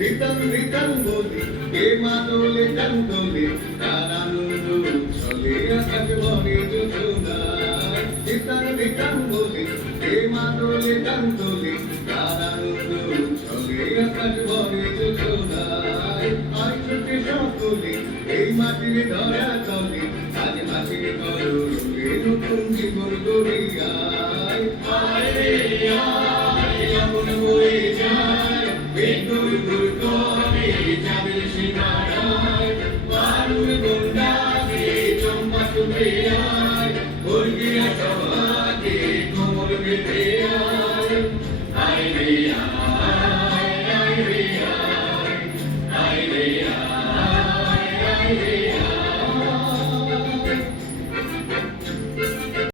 return return বলি কে মাদলে কান্দলে তার আনন্দ চলে আকাশ ভরে যোজনায় রিটার্ন রিটার্ন বলি কে মাদলে কান্দলে তার আনন্দ চলে আকাশ ভরে যোজনায় আয় ছুটে সকলে এই মাটির ধরা তলে আজ হাসির করলে নতুন জীবন গড়ে